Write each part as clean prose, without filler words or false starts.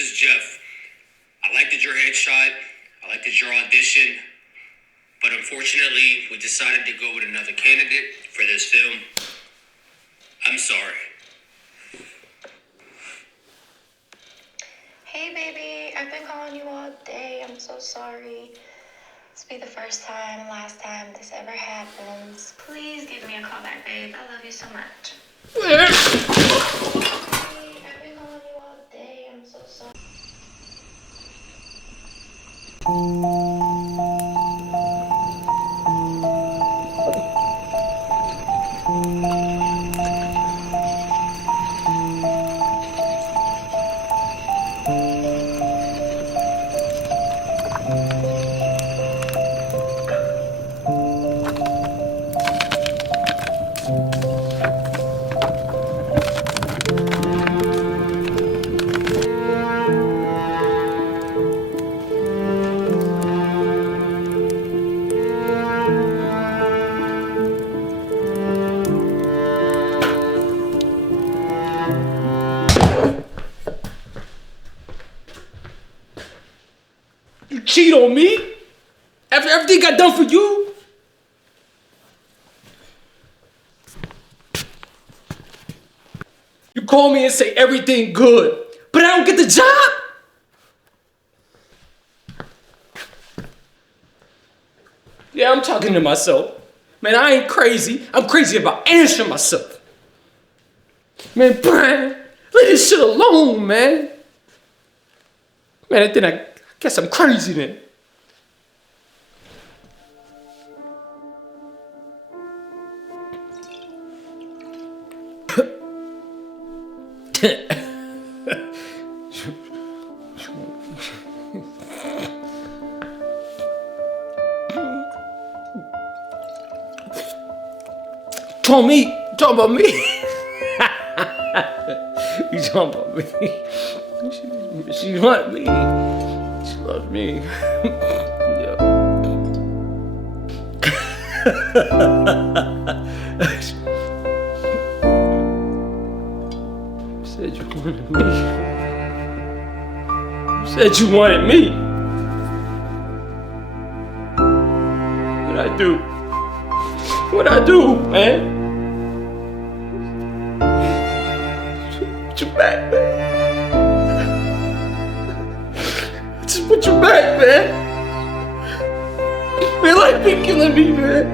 this is Jeff. I liked your headshot. I liked your audition. But unfortunately, we decided to go with another candidate for this film. I'm sorry. Hey, baby. I've been calling you all day. I'm so sorry. This will be the first time and last time this ever happens. Please give me a call back, babe. I love you so much. Hey, I've been calling you all day. I'm so sorry. You cheat on me? After everything I done for you? You call me and say everything good, but I don't get the job? Yeah, I'm talking to myself. Man, I ain't crazy. I'm crazy about answering myself. Man, Brian, leave this shit alone, man. Man, then I guess I'm crazy then. Talking about me. You talking about me? She want me. She loves me. Yeah. Said you wanted me. Said you wanted me. What'd I do? What'd I do, man? Put your back, man. Just put your back, man. Man, life been killing me, man.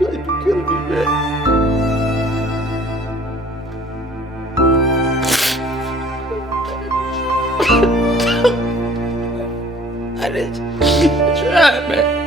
Life been killing me, man. I tried, man.